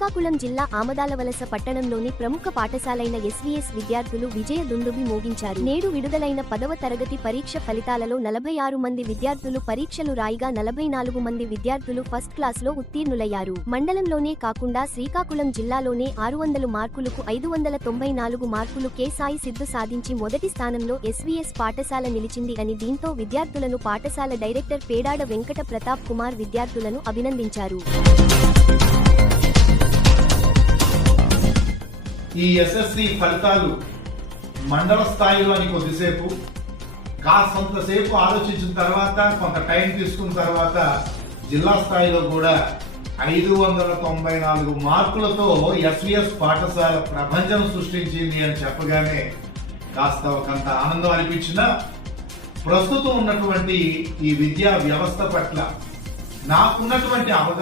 శ్రీకాకుళం జిల్లా ఆమదాలవలస పట్టణంలోని ప్రముఖ పాఠశాలైన ఎస్వీఎస్ విద్యార్థులు విజయ దుందుబి మోగించారు. నేడు విడుదలైన 10వ తరగతి పరీక్ష ఫలితాలలో 46 మంది విద్యార్థులు పరీక్షలు రాయిగా 44 మంది విద్యార్థులు ఫస్ట్ క్లాస్లో ఉత్తీర్ణులయ్యారు. మండలంలోనే కాకుండా శ్రీకాకుళం జిల్లాలోనే 600 మార్కులకు 594 మార్కులు కె సాయి సిద్ధు సాధించి మొదటి స్థానంలో ఎస్వీఎస్ పాఠశాల నిలిచింది అని దీంతో విద్యార్థులను పాఠశాల డైరెక్టర్ పేడాడ వెంకట ప్రతాప్ కుమార్ విద్యార్థులను అభినందించారు. ఈ ఎస్ఎస్సి ఫలితాలు మండల స్థాయిలో అని కొద్దిసేపు కాసంతసేపు ఆలోచించిన తర్వాత కొంత టైం తీసుకున్న తర్వాత జిల్లా స్థాయిలో కూడా 594 మార్కులతో ఎస్వీఎస్ పాఠశాల ప్రపంచం సృష్టించింది అని చెప్పగానే కాస్త ఒకంత ఆనందం అనిపించిన ప్రస్తుతం ఉన్నటువంటి ఈ విద్యా వ్యవస్థ పట్ల నాకున్నటువంటి అవగాహన